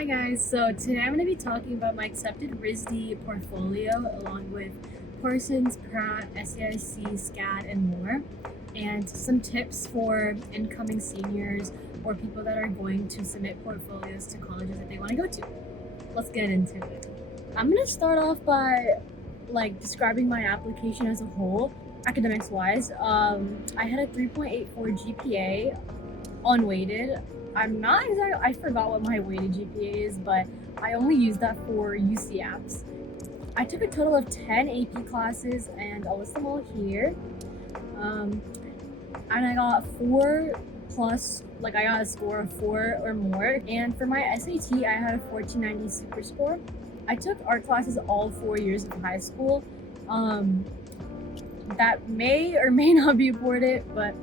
Hi guys, so today I'm going to be talking about my accepted RISD portfolio along with Parsons, Pratt, SCIC, SCAD, and more, and some tips for incoming seniors or people that are going to submit portfolios to colleges that they want to go to. Let's get into it. I'm going to start off by describing my application as a whole, academics wise. I had a 3.84 GPA unweighted. I forgot what my weighted GPA is, but I only used that for UC apps. I took a total of 10 AP classes, and I'll list them all here. And I got 4 plus, I got a score of 4 or more. And for my SAT, I had a 1490 super score. I took art classes all 4 years of high school. That may or may not be important, but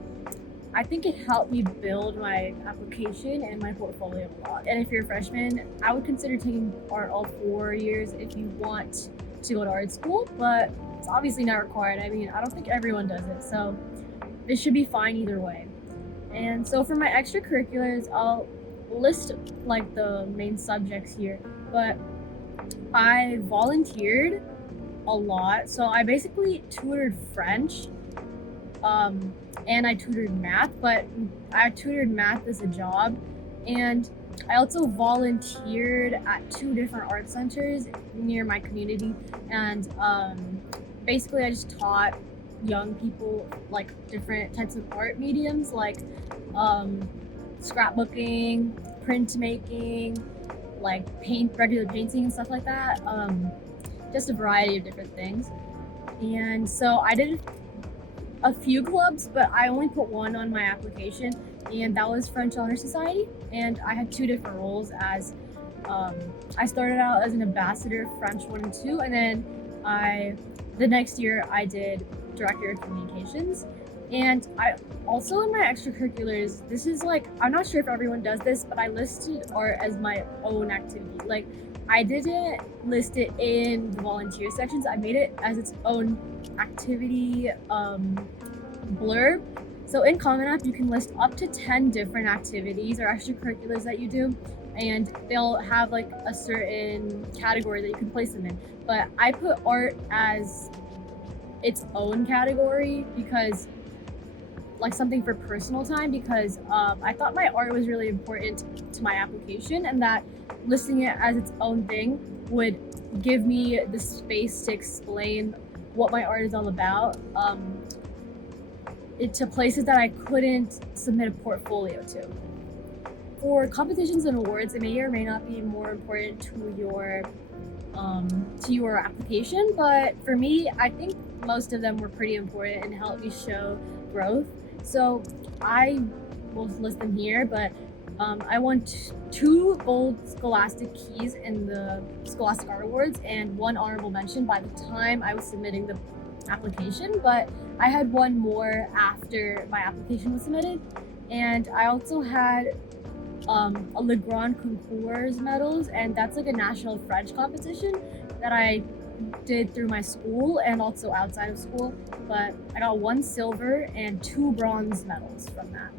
I think it helped me build my application and my portfolio a lot. And if you're a freshman, I would consider taking art all 4 years if you want to go to art school, but it's obviously not required. I mean, I don't think everyone does it, so this should be fine either way. And so for my extracurriculars, I'll list the main subjects here, but I volunteered a lot. So I basically tutored French, and I tutored math, but I tutored math as a job. And I also volunteered at 2 different art centers near my community. And basically I just taught young people different types of art mediums, scrapbooking, printmaking, regular painting and stuff like that. Just a variety of different things. And so I did a few clubs, but I only put 1 on my application, and that was French Honor Society. And I had 2 different roles as I started out as an ambassador of French 1 and 2, and then the next year I did director of communications. And I also, in my extracurriculars, this is I'm not sure if everyone does this, but I listed art as my own activity. I didn't list it in the volunteer sections. I made it as its own activity blurb. So in Common App, you can list up to 10 different activities or extracurriculars that you do, and they'll have a certain category that you can place them in. But I put art as its own category because something for personal time, because I thought my art was really important to my application, and that listing it as its own thing would give me the space to explain what my art is all about to places that I couldn't submit a portfolio to. For competitions and awards, it may or may not be more important to your application, but for me, I think most of them were pretty important and helped me show growth. So I will list them here, but I won 2 gold Scholastic keys in the Scholastic Art Awards and 1 honorable mention by the time I was submitting the application, but I had 1 more after my application was submitted. And I also had a Le Grand Concours medals, and that's a national French competition that I did through my school and also outside of school, but I got 1 silver and 2 bronze medals from that.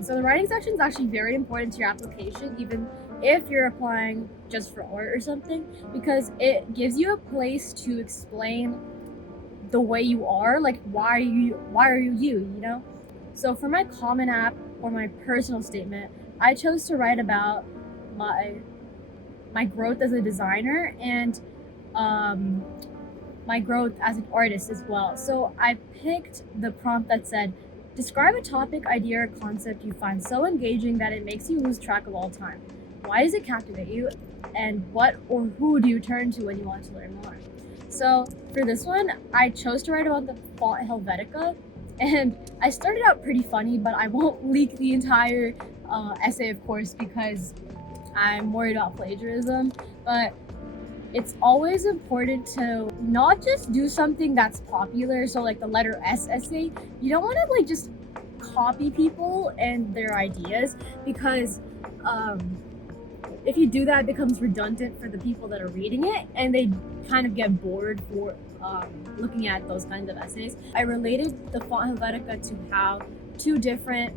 So the writing section is actually very important to your application, even if you're applying just for art or something, because it gives you a place to explain the way you are, why are you you know? So for my Common App or my personal statement, I chose to write about my growth as a designer and my growth as an artist as well. So I picked the prompt that said, describe a topic, idea, or concept you find so engaging that it makes you lose track of all time. Why does it captivate you? And what or who do you turn to when you want to learn more? So for this one, I chose to write about the font Helvetica. And I started out pretty funny, but I won't leak the entire essay, of course, because I'm worried about plagiarism. But it's always important to not just do something that's popular. So the letter S essay, you don't want to just copy people and their ideas, because if you do that, it becomes redundant for the people that are reading it, and they kind of get bored for looking at those kinds of essays. I related the font Helvetica to how 2 different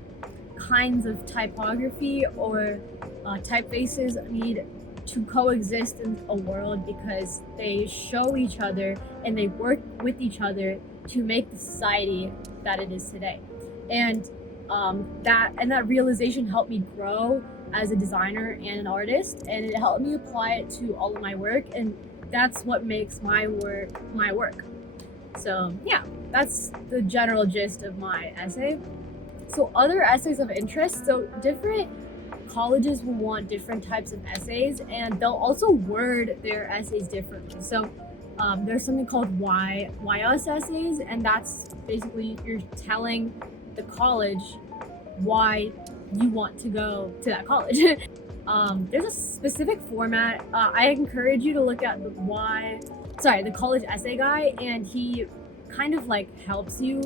kinds of typography or typefaces need to coexist in a world because they show each other and they work with each other to make the society that it is today. And that realization helped me grow as a designer and an artist, and it helped me apply it to all of my work, and that's what makes my work. So yeah, that's the general gist of my essay. So other essays of interest, so different colleges will want different types of essays, and they'll also word their essays differently. So there's something called why us essays, and that's basically you're telling the college why you want to go to that college. There's a specific format. I encourage you to look at the college essay guy, and he kind of like helps you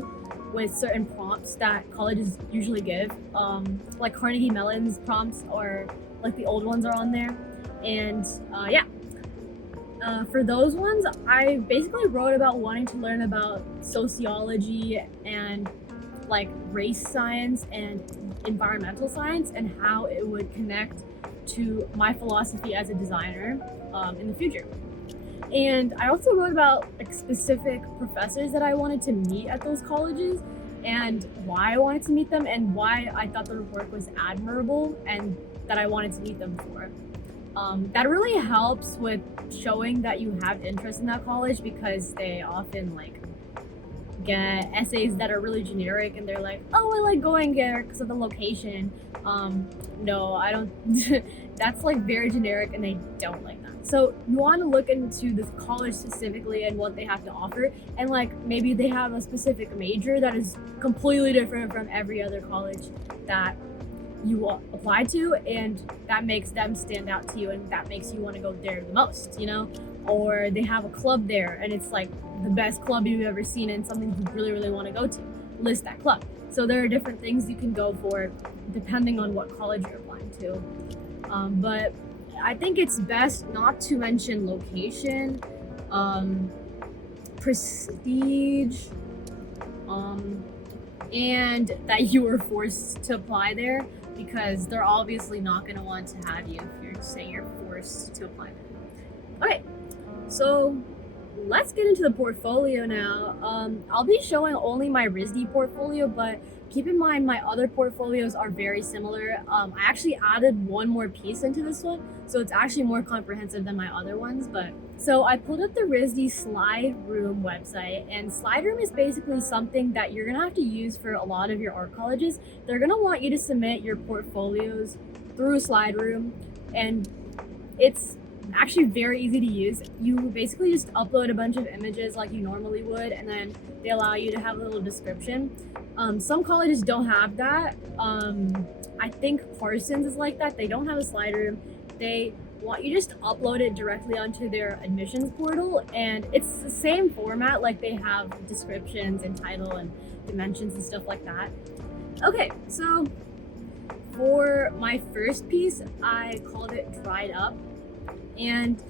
with certain prompts that colleges usually give. Like Carnegie Mellon's prompts, or like the old ones are on there. And for those ones, I basically wrote about wanting to learn about sociology and like race science and environmental science and how it would connect to my philosophy as a designer in the future. And I also wrote about like specific professors that I wanted to meet at those colleges and why I wanted to meet them and why I thought their work was admirable and that I wanted to meet them for. That really helps with showing that you have interest in that college, because they often like get essays that are really generic and they're like, oh, I like going there because of the location. No, I don't. That's like very generic and they don't like that. So you want to look into the college specifically and what they have to offer, and like maybe they have a specific major that is completely different from every other college that you apply to, and that makes them stand out to you and that makes you want to go there the most, you know? Or they have a club there and it's like the best club you've ever seen and something you really, really want to go to. List that club. So there are different things you can go for depending on what college you're applying to. But I think it's best not to mention location, prestige, and that you were forced to apply there, because they're obviously not going to want to have you if you're saying you're forced to apply there. Okay, so let's get into the portfolio now. I'll be showing only my RISD portfolio, but keep in mind my other portfolios are very similar. I actually added one more piece into this one, so it's actually more comprehensive than my other ones. But so I pulled up the RISD Slide Room website, and Slide Room is basically something that you're gonna have to use for a lot of your art colleges. They're gonna want you to submit your portfolios through Slide Room, and it's actually very easy to use. You basically just upload a bunch of images like you normally would, and then they allow you to have a little description. Some colleges don't have that. I think Parsons is like that. They don't have a Slide Room. They want you just to upload it directly onto their admissions portal, and it's the same format. Like they have descriptions and title and dimensions and stuff like that. Okay, so for my first piece, I called it Dried Up. And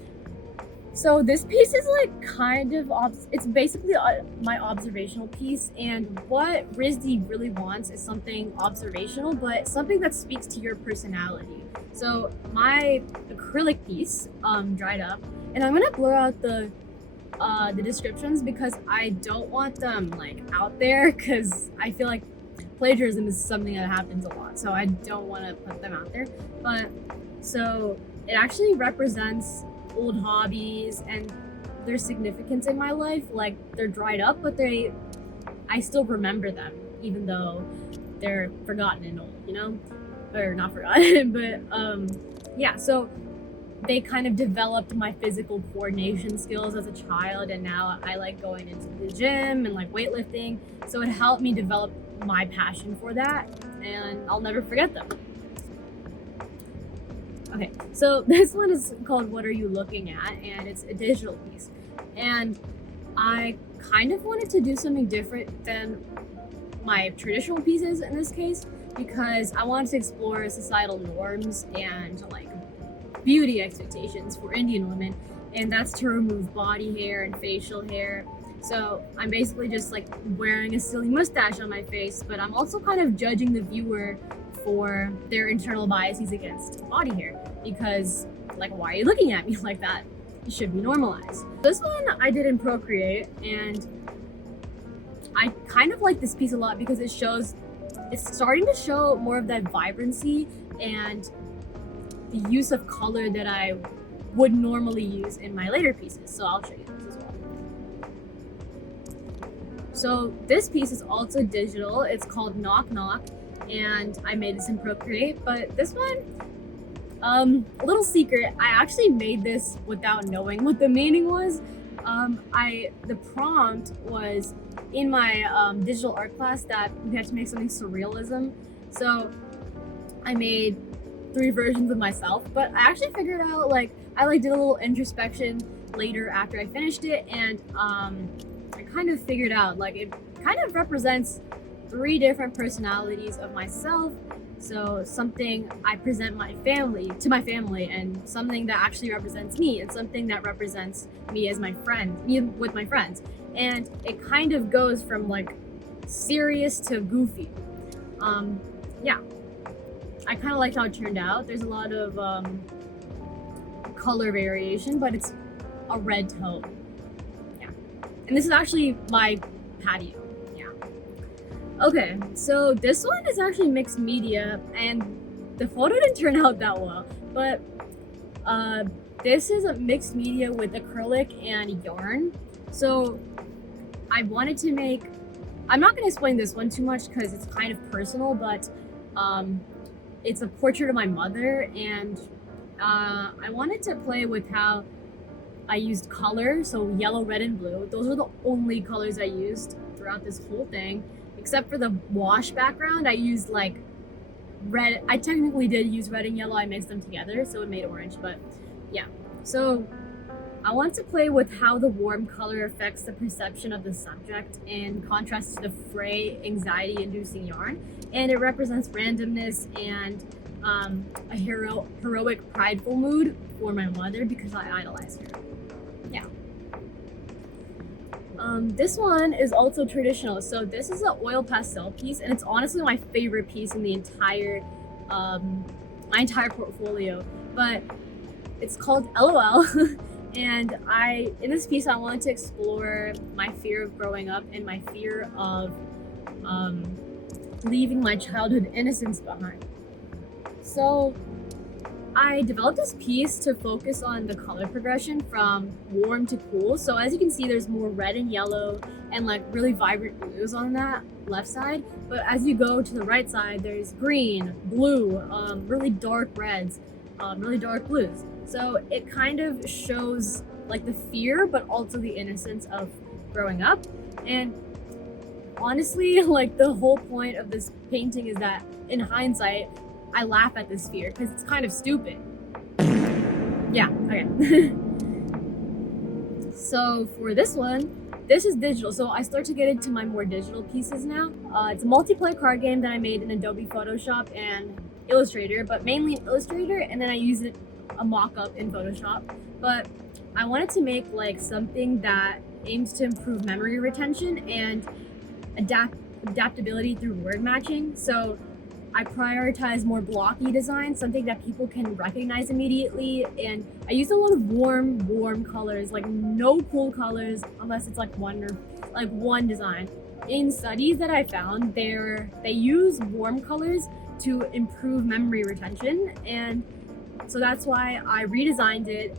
so this piece is like kind of, it's basically my observational piece, and what RISD really wants is something observational, but something that speaks to your personality. So my acrylic piece, Dried Up, and I'm gonna blur out the descriptions because I don't want them like out there, because I feel like plagiarism is something that happens a lot, so I don't want to put them out there. But so it actually represents old hobbies and their significance in my life. Like they're dried up, but I still remember them, even though they're forgotten and old, you know? Or not forgotten, but yeah, so they kind of developed my physical coordination skills as a child, and now I like going into the gym and like weightlifting. So it helped me develop my passion for that, and I'll never forget them. Okay, so this one is called What Are You Looking At? And it's a digital piece. And I kind of wanted to do something different than my traditional pieces in this case, because I wanted to explore societal norms and like beauty expectations for Indian women, and that's to remove body hair and facial hair. So I'm basically just like wearing a silly mustache on my face, but I'm also kind of judging the viewer for their internal biases against body hair, because like, why are you looking at me like that? It should be normalized. This one I did in Procreate, and I kind of like this piece a lot because it's starting to show more of that vibrancy and the use of color that I would normally use in my later pieces. So I'll show you this as well. So this piece is also digital. It's called Knock Knock, and I made this in Procreate. But this one, a little secret, I actually made this without knowing what the meaning was. The prompt was in my digital art class that we had to make something surrealism. So I made 3 versions of myself, but I actually figured out, like, I did a little introspection later after I finished it, and I kind of figured out, like, it kind of represents 3 different personalities of myself. So something I present to my family, and something that actually represents me, and something that represents me as me with my friends. And it kind of goes from like serious to goofy. Yeah, I kind of liked how it turned out. There's a lot of color variation, but it's a red tone. Yeah, and this is actually my patio. Okay, so this one is actually mixed media, and the photo didn't turn out that well, but this is a mixed media with acrylic and yarn. So I wanted to make, I'm not going to explain this one too much because it's kind of personal, but it's a portrait of my mother, and I wanted to play with how I used color, so yellow, red, and blue. Those are the only colors I used throughout this whole thing. Except for the wash background, I used like red. I technically did use red and yellow. I mixed them together, so it made orange, but yeah. So I want to play with how the warm color affects the perception of the subject in contrast to the fray, anxiety-inducing yarn. And it represents randomness and a heroic, prideful mood for my mother because I idolize her. Yeah. This one is also traditional. So this is an oil pastel piece, and it's honestly my favorite piece in the entire, my entire portfolio. But it's called LOL, and in this piece I wanted to explore my fear of growing up and my fear of leaving my childhood innocence behind. So I developed this piece to focus on the color progression from warm to cool. So as you can see, there's more red and yellow and like really vibrant blues on that left side. But as you go to the right side, there's green, blue, really dark reds, really dark blues. So it kind of shows like the fear, but also the innocence of growing up. And honestly, like the whole point of this painting is that in hindsight, I laugh at this fear because it's kind of stupid. Yeah, okay. So for this one, this is digital. So I start to get into my more digital pieces now. It's a multiplayer card game that I made in Adobe Photoshop and Illustrator, but mainly in Illustrator, and then I use a mock-up in Photoshop. But I wanted to make like something that aims to improve memory retention and adaptability through word matching. So I prioritize more blocky design, something that people can recognize immediately, and I use a lot of warm colors, like no cool colors unless it's like one design. In studies that I found, they use warm colors to improve memory retention, and so that's why I redesigned it,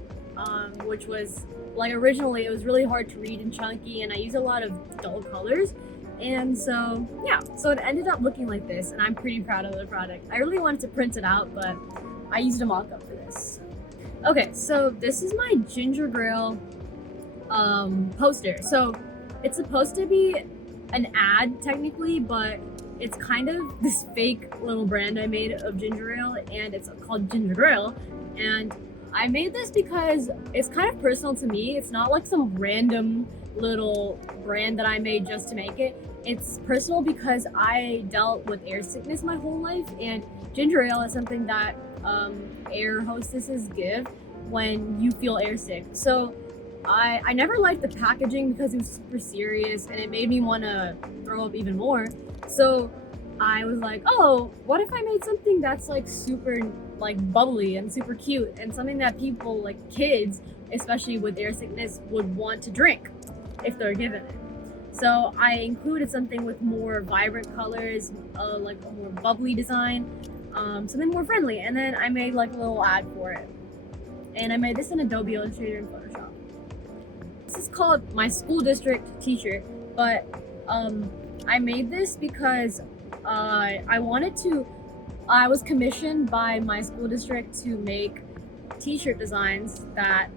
which was like originally it was really hard to read and chunky, and I use a lot of dull colors. And so, yeah, so it ended up looking like this, and I'm pretty proud of the product. I really wanted to print it out, but I used a mock-up for this. Okay, so this is my ginger grill poster. So it's supposed to be an ad technically, but it's kind of this fake little brand I made of ginger ale, and it's called Ginger Grill. And I made this because it's kind of personal to me. It's not like some random little brand that I made just to make it. It's personal because I dealt with air sickness my whole life, and ginger ale is something that air hostesses give when you feel air sick. So I never liked the packaging because it was super serious and it made me want to throw up even more. So I was like, oh, what if I made something that's like super like bubbly and super cute and something that people, like kids, especially with air sickness, would want to drink if they're given it. So I included something with more vibrant colors, like a more bubbly design, something more friendly. And then I made like a little ad for it. And I made this in Adobe Illustrator and Photoshop. This is called My School District T-shirt, but I made this because I was commissioned by my school district to make t-shirt designs that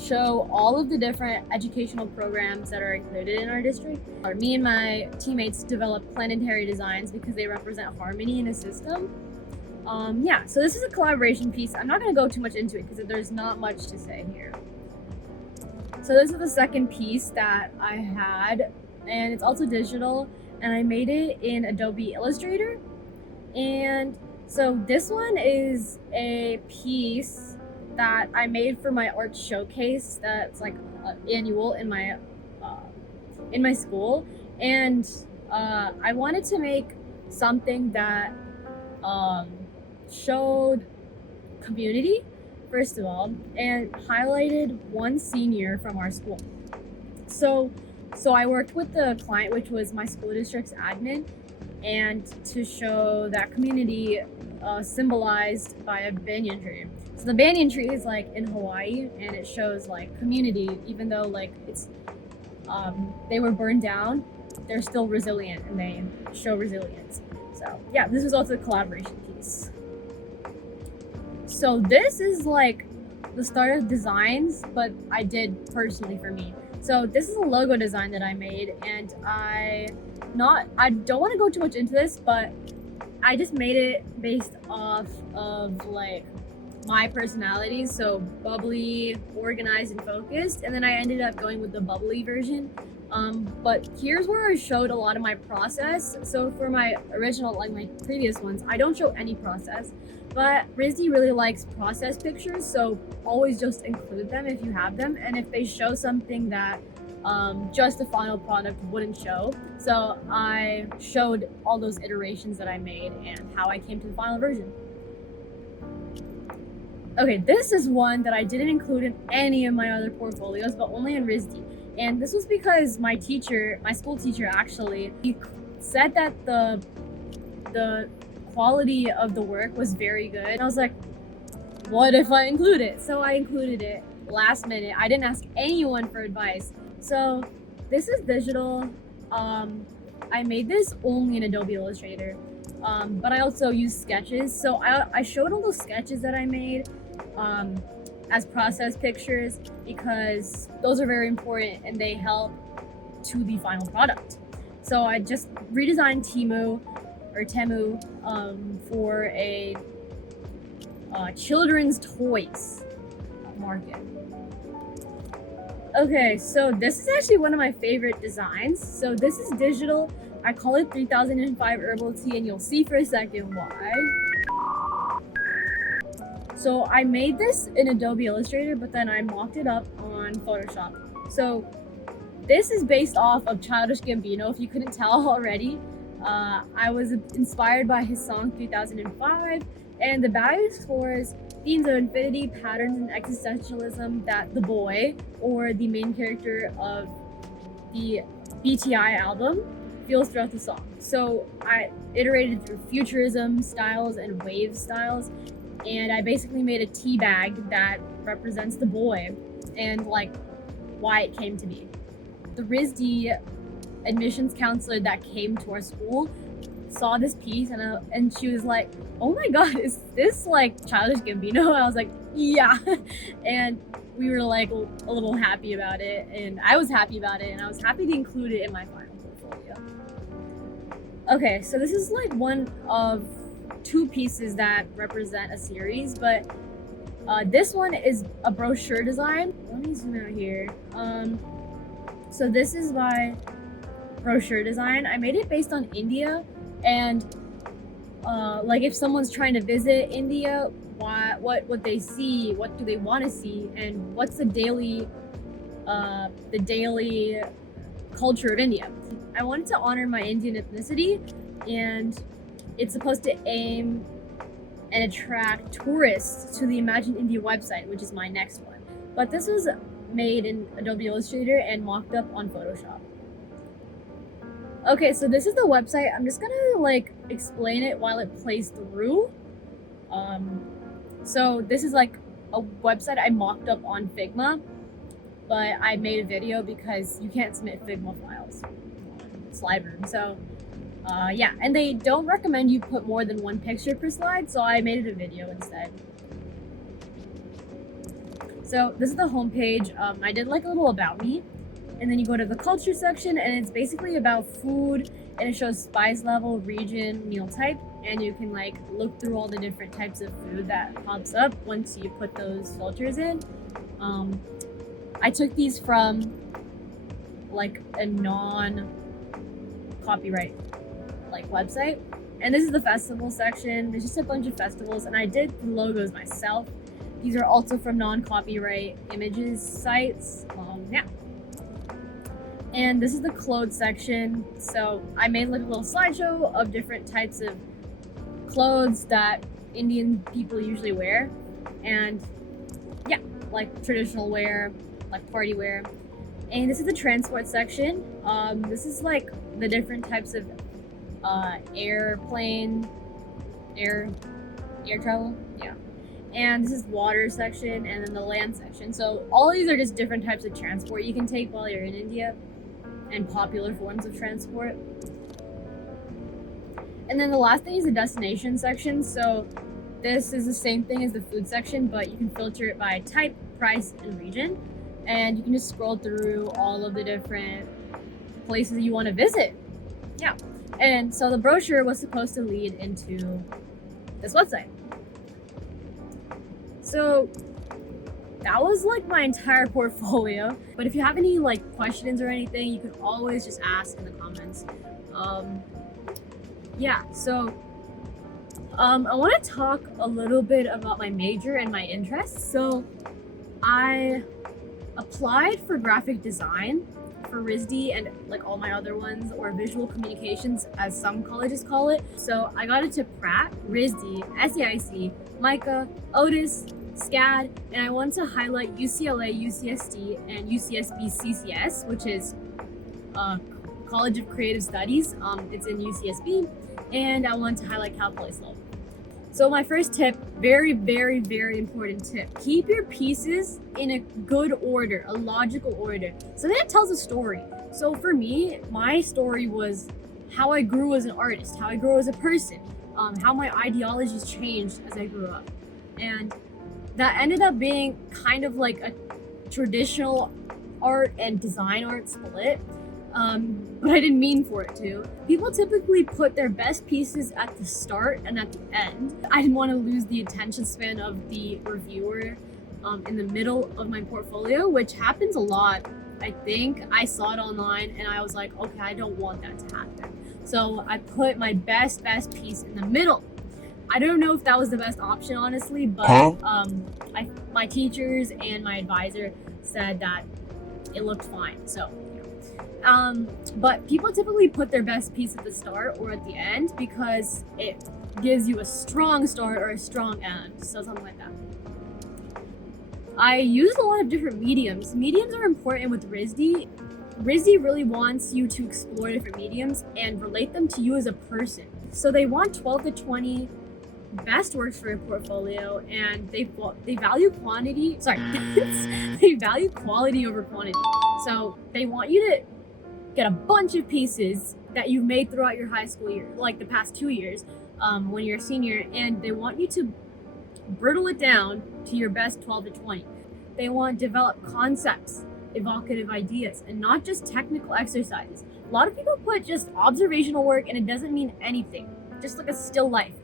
show all of the different educational programs that are included in our district. Me and my teammates developed planetary designs because they represent harmony in a system. Yeah, so this is a collaboration piece. I'm not going to go too much into it because there's not much to say here. So this is the second piece that I had, and it's also digital, and I made it in Adobe Illustrator. And so this one is a piece that I made for my art showcase that's like annual in my school, and I wanted to make something that showed community first of all and highlighted one senior from our school. So I worked with the client, which was my school district's admin, and to show that community symbolized by a banyan tree. So the banyan tree is like in Hawaii, and it shows like community, even though like it's they were burned down, they're still resilient and they show resilience. So yeah, this was also a collaboration piece. So this is like the start of designs, but I did personally for me. So this is a logo design that I made, and I don't want to go too much into this, but I just made it based off of like my personality, so bubbly, organized, and focused, and then I ended up going with the bubbly version. But here's where I showed a lot of my process. So for my original, like my previous ones, I don't show any process, but RISD really likes process pictures, so always just include them if you have them, and if they show something that just the final product wouldn't show. So I showed all those iterations that I made and how I came to the final version. Okay, this is one that I didn't include in any of my other portfolios, but only in RISD. And this was because my school teacher actually, he said that the quality of the work was very good. And I was like, what if I include it? So I included it last minute. I didn't ask anyone for advice. So this is digital. I made this only in Adobe Illustrator, but I also used sketches. So I showed all those sketches that I made as process pictures because those are very important and they help to the final product. So I just redesigned Temu for a children's toys market. Okay, so this is actually one of my favorite designs. So this is digital. I call it 3005 herbal tea, and you'll see for a second why. So I made this in Adobe Illustrator, but then I mocked it up on Photoshop. So this is based off of Childish Gambino, if you couldn't tell already. I was inspired by his song 3005, and the bag explores themes of infinity, patterns, and existentialism that the boy, or the main character of the BTI album, feels throughout the song. So I iterated through futurism styles and wave styles, and I basically made a tea bag that represents the boy and like why it came to be. The RISD admissions counselor that came to our school saw this piece and she was like, oh my god, is this like Childish Gambino? I was like, yeah. And we were like a little happy about it, and I was happy about it, and I was happy to include it in my final portfolio. Okay, so this is like one of two pieces that represent a series, but this one is a brochure design. Let me zoom out here. So this is my brochure design. I made it based on India, and like if someone's trying to visit India, what they see, what do they want to see, and what's the daily culture of India. I wanted to honor my Indian ethnicity, and it's supposed to aim and attract tourists to the Imagine India website, which is my next one. But this was made in Adobe Illustrator and mocked up on Photoshop. Okay, so this is the website. I'm just gonna like explain it while it plays through. So this is like a website I mocked up on Figma, but I made a video because you can't submit Figma files on Slideroom. So yeah, and they don't recommend you put more than one picture per slide, so I made it a video instead. So this is the homepage. I did like a little about me, and then you go to the culture section, and it's basically about food, and it shows spice level, region, meal type, and you can like look through all the different types of food that pops up once you put those filters in. I took these from like a non-copyright like website, and this is the festival section. There's just a bunch of festivals, and I did the logos myself. These are also from non-copyright images sites. Yeah. And this is the clothes section. So I made like a little slideshow of different types of clothes that Indian people usually wear, and yeah, like traditional wear, like party wear. And this is the transport section. This is like the different types of airplane, air travel, yeah. And this is water section, and then the land section. So all of these are just different types of transport you can take while you're in India, and popular forms of transport. And then the last thing is the destination section. So this is the same thing as the food section, but you can filter it by type, price, and region. And you can just scroll through all of the different places you want to visit. Yeah. And so the brochure was supposed to lead into this website. So that was like my entire portfolio. But if you have any like questions or anything, you can always just ask in the comments. Yeah, so I want to talk a little bit about my major and my interests. So I applied for graphic design for RISD and like all my other ones, or visual communications as some colleges call it. So I got into Pratt, RISD, SAIC, MICA, Otis, SCAD, and I wanted to highlight UCLA, UCSD, and UCSB CCS, which is College of Creative Studies. It's in UCSB, and I wanted to highlight Cal Poly Sloan. So my first tip, very, very, very important tip, keep your pieces in a good order, a logical order. So that tells a story. So for me, my story was how I grew as an artist, how I grew as a person, how my ideologies changed as I grew up. And that ended up being kind of like a traditional art and design art split. But I didn't mean for it to. People typically put their best pieces at the start and at the end. I didn't want to lose the attention span of the reviewer in the middle of my portfolio, which happens a lot. I think I saw it online and I was like, okay, I don't want that to happen. So I put my best piece in the middle. I don't know if that was the best option, honestly, but my teachers and my advisor said that it looked fine. So but people typically put their best piece at the start or at the end because it gives you a strong start or a strong end, so something like that. I used a lot of different mediums. Mediums are important with RISD. RISD really wants you to explore different mediums and relate them to you as a person. So they want 12 to 20 best works for your portfolio, and they value quantity. They value quality over quantity. So they want you to get a bunch of pieces that you've made throughout your high school year, like the past 2 years, when you're a senior, and they want you to brittle it down to your best 12 to 20. They want developed concepts, evocative ideas, and not just technical exercises. A lot of people put just observational work and it doesn't mean anything, just like a still life.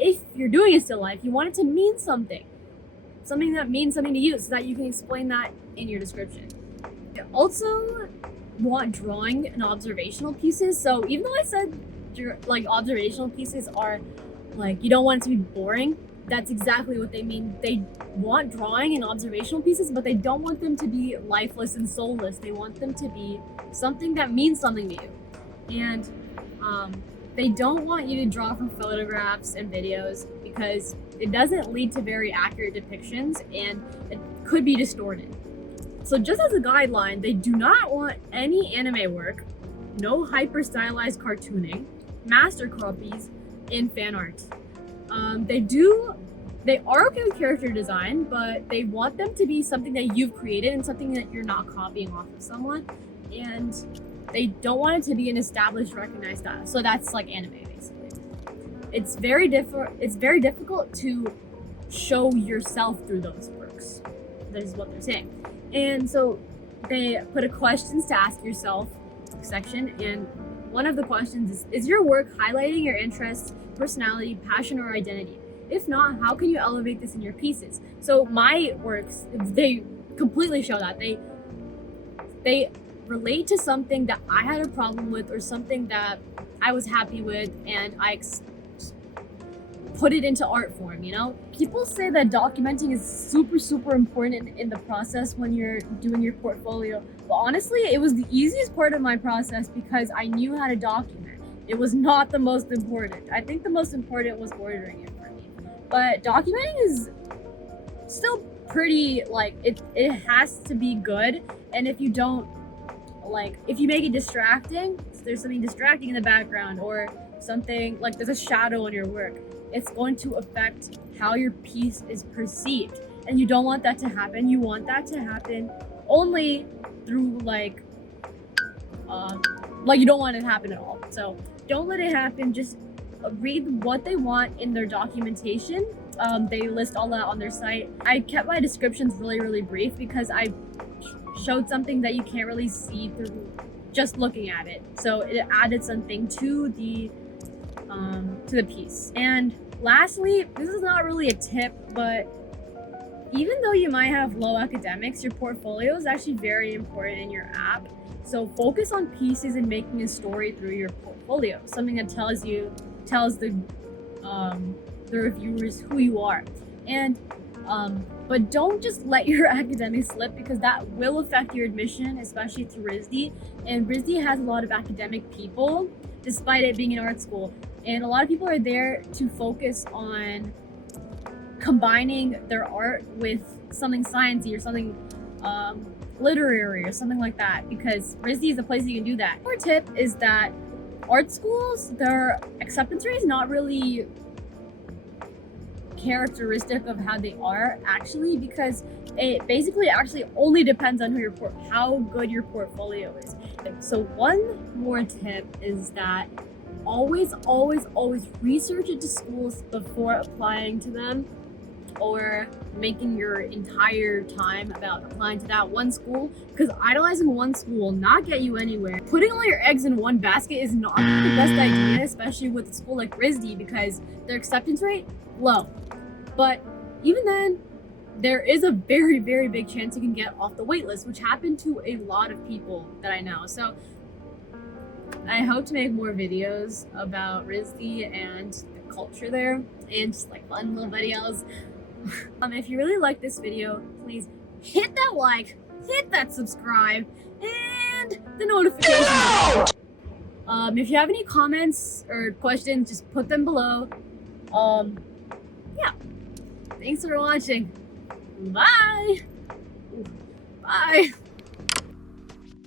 If you're doing a still life, you want it to mean something that means something to you, so that you can explain that in your description. You also want drawing and observational pieces. So even though I said like observational pieces are like, you don't want it to be boring, that's exactly what they mean. They want drawing and observational pieces, but they don't want them to be lifeless and soulless. They want them to be something that means something to you. And they don't want you to draw from photographs and videos because it doesn't lead to very accurate depictions and it could be distorted. So just as a guideline, they do not want any anime work, no hyper stylized cartooning, master copies, and fan art. They are okay with character design, but they want them to be something that you've created and something that you're not copying off of someone. And they don't want it to be an established, recognized style. So that's like anime, basically. It's very difficult to show yourself through those works. That is what they're saying. And so they put a questions to ask yourself section, and one of the questions is your work highlighting your interests, personality, passion, or identity? If not, how can you elevate this in your pieces? So my works, they completely show that. They relate to something that I had a problem with or something that I was happy with, and I put it into art form, you know? People say that documenting is super important in the process when you're doing your portfolio. But honestly, it was the easiest part of my process because I knew how to document. It was not the most important. I think the most important was ordering it for me. But documenting is still pretty, like, it has to be good. And if you don't, like, if you make it distracting, there's something distracting in the background or something, like there's a shadow on your work, it's going to affect how your piece is perceived. And you don't want that to happen. You want that to happen only through like you don't want it to happen at all. So don't let it happen. Just read what they want in their documentation. They list all that on their site. I kept my descriptions really brief because I showed something that you can't really see through just looking at it. So it added something to the piece. And lastly, this is not really a tip, but even though you might have low academics, your portfolio is actually very important in your app. So focus on pieces and making a story through your portfolio, something that tells the reviewers who you are. And but don't just let your academics slip, because that will affect your admission, especially to RISD. And RISD has a lot of academic people, despite it being an art school. And a lot of people are there to focus on combining their art with something sciencey or something literary or something like that, because RISD is the place you can do that. Our tip is that art schools, their acceptance rate is not really characteristic of how they are actually, because it basically actually only depends on how good your portfolio is. So one more tip is that always research into schools before applying to them or making your entire time about applying to that one school, because idolizing one school will not get you anywhere. Putting all your eggs in one basket is not the best idea, especially with a school like RISD, because their acceptance rate, low. But even then, there is a very big chance you can get off the wait list, which happened to a lot of people that I know. So I hope to make more videos about RISD and the culture there, and just like fun little videos. If you really like this video, please hit that like, hit that subscribe, and the notification bell. If you have any comments or questions, just put them below. Yeah. Thanks for watching. Bye. Bye.